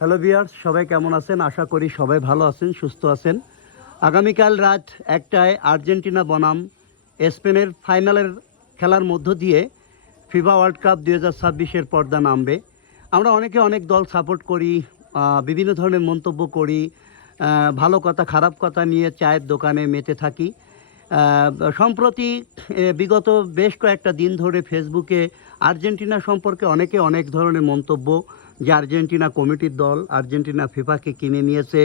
Hello viewers, সবাই কেমন আছেন? আশা করি সবাই ভালো আছেন, সুস্থ আছেন। আগামীকাল রাত ১টায় আর্জেন্টিনা বনাম স্পেনের ফাইনালের খেলার মধ্য দিয়ে ফিফা ওয়ার্ল্ড কাপ ২০২৬-এর পর্দা নামবে। আমরা অনেকে অনেক দল সাপোর্ট করি, বিভিন্ন ধরনের মন্তব্য করি, ভালো কথা খারাপ কথা নিয়ে চায়ের দোকানে মেতে থাকি। সম্প্রতি বিগত বেশ কয়েকটা দিন ধরে ফেসবুকে আর্জেন্টিনা সম্পর্কে অনেকে অনেক ধরনের মন্তব্য, যে আর্জেন্টিনা কমিটির দল, আর্জেন্টিনা ফিফাকে কিনে নিয়েছে,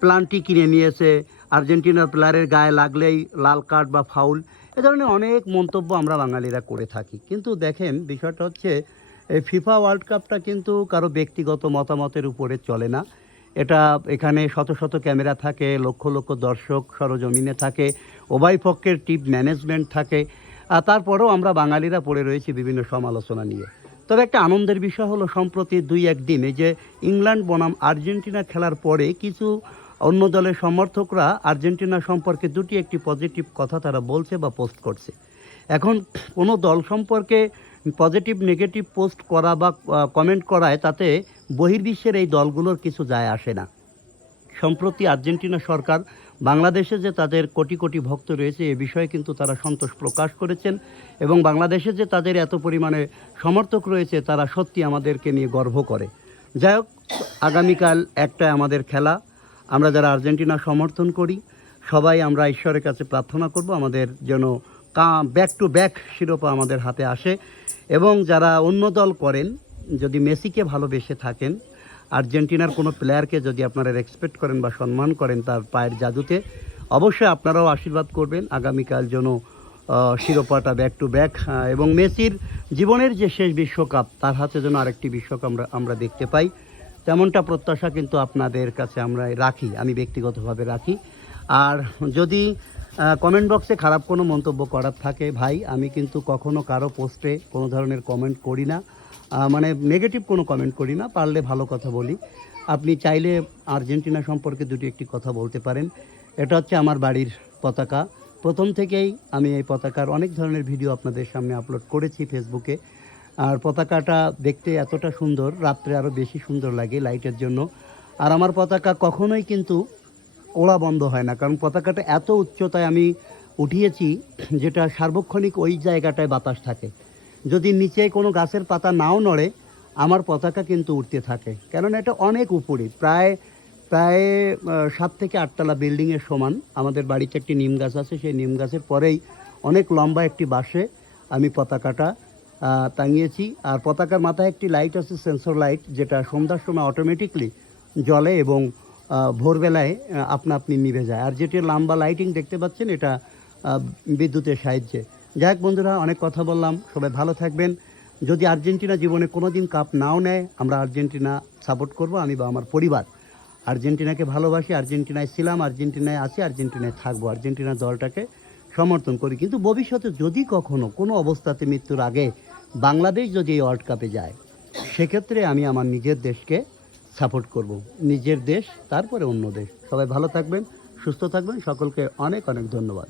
প্লান্টি কিনে নিয়েছে, আর্জেন্টিনার প্লেয়ারের গায়ে লাগলেই লাল কার্ড বা ফাউল, এ ধরনের অনেক মন্তব্য আমরা বাঙালিরা করে থাকি। কিন্তু দেখেন, বিষয়টা হচ্ছে এই ফিফা ওয়ার্ল্ড কাপটা কিন্তু কারো ব্যক্তিগত মতামতের উপরে চলে না। এখানে শত শত ক্যামেরা থাকে, লক্ষ লক্ষ দর্শক সরজমিনে থাকে, উভয় পক্ষের টিম ম্যানেজমেন্ট থাকে। তারপরেও আমরা বাঙালিরা পড়ে রয়েছি বিভিন্ন সমালোচনা নিয়ে। তবে একটা আনন্দের বিষয় হলো, সম্প্রতি ২-১ দিন এই যে ইংল্যান্ড বনাম আর্জেন্টিনা খেলার পরে কিছু অন্য দলের সমর্থকরা আর্জেন্টিনা সম্পর্কে একটি পজিটিভ কথা তারা বলছে বা পোস্ট করছে। এখন কোনো দল সম্পর্কে পজিটিভ নেগেটিভ পোস্ট করা বা কমেন্ট করায় তাতে বহির্বিশ্বের এই দলগুলোর কিছু যায় আসে না। সম্প্রতি আর্জেন্টিনা সরকার বাংলাদেশে যে তাদের কোটি কোটি ভক্ত রয়েছে এ বিষয়ে কিন্তু তারা সন্তোষ প্রকাশ করেছেন, এবং বাংলাদেশে যে তাদের এত পরিমাণে সমর্থক রয়েছে তারা সত্যি আমাদেরকে নিয়ে গর্ব করে। যাই হোক, আগামীকাল একটাই আমাদের খেলা। আমরা যারা আর্জেন্টিনা সমর্থন করি সবাই আমরা ঈশ্বরের কাছে প্রার্থনা করব আমাদের যেন ব্যাক টু ব্যাক শিরোপা আমাদের হাতে আসে। এবং যারা অন্য দল করেন, যদি মেসিকে ভালোবেসে থাকেন, আর্জেন্টিনার কোনো প্লেয়ারকে যদি আপনারা রেসপেক্ট করেন বা সম্মান করেন তার পায়ের জাদুতে, অবশ্যই আপনারাও আশীর্বাদ করবেন আগামীকাল যেন শিরোপাটা ব্যাক টু ব্যাক, এবং মেসির জীবনের যে শেষ বিশ্বকাপ তার হাতে যেন আরেকটি বিশ্বকাপ আমরা দেখতে পাই, তেমনটা প্রত্যাশা কিন্তু আপনাদের কাছে আমরা রাখি, আমি ব্যক্তিগতভাবে রাখি। আর যদি কমেন্ট বক্সে খারাপ কোনো মন্তব্য করার থাকে, ভাই আমি কিন্তু কখনো কারো পোস্টে কোনো ধরনের কমেন্ট করি না, মানে নেগেটিভ কোনো কমেন্ট করি না, পারলে ভালো কথা বলি। আপনি চাইলে আর্জেন্টিনা সম্পর্কে একটি কথা বলতে পারেন। এটা হচ্ছে আমার বাড়ির পতাকা। প্রথম থেকেই আমি এই পতাকার অনেক ধরনের ভিডিও আপনাদের সামনে আপলোড করেছি ফেসবুকে। আর পতাকাটা দেখতে এতটা সুন্দর, রাত্রে আরও বেশি সুন্দর লাগে লাইটের জন্য। আর আমার পতাকা কখনোই কিন্তু ওড়া বন্ধ হয় না, কারণ পতাকাটা এত উচ্চতায় আমি উঠিয়েছি যেটা সার্বক্ষণিক ওই জায়গাটায় বাতাস থাকে। যদি নিচে কোনো গাছের পাতা নাও নড়ে, আমার পতাকা কিন্তু উঠতে থাকে, কেননা এটা অনেক উপরে, প্রায় প্রায় ৭ থেকে ৮ তলা বিল্ডিংয়ের সমান। আমাদের বাড়িতে একটি নিম গাছ আছে, সেই নিম গাছের পরেই অনেক লম্বা একটি বাঁশে আমি পতাকাটা টাঙিয়েছি। আর পতাকার মাথায় একটি লাইট আছে, সেন্সর লাইট, যেটা সন্ধ্যার সময় অটোমেটিকলি জ্বলে এবং ভোরবেলায় আপনা আপনি নিভে যায়। আর যেটি লম্বা লাইটিং দেখতে পাচ্ছেন, এটা বিদ্যুতের সাহায্যে। যাই হোক বন্ধুরা, অনেক কথা বললাম, সবাই ভালো থাকবেন। যদি আর্জেন্টিনা জীবনে কোনো দিন কাপ নাও নেয়, আমরা আর্জেন্টিনা সাপোর্ট করব, আমি বা আমার পরিবার আর্জেন্টিনাকে ভালোবাসি, আর্জেন্টিনায় ছিলাম, আর্জেন্টিনায় আছি, আর্জেন্টিনায় থাকবো, আর্জেন্টিনা দলটাকে সমর্থন করি। কিন্তু ভবিষ্যতে যদি কখনো কোনো অবস্থাতে মৃত্যুর আগে বাংলাদেশ যদি এই ওয়ার্ল্ড কাপে যায়, সেক্ষেত্রে আমি আমার নিজের দেশকে সাপোর্ট করব। নিজের দেশ, তারপরে অন্য দেশ। সবাই ভালো থাকবেন, সুস্থ থাকবেন, সকলকে অনেক অনেক ধন্যবাদ।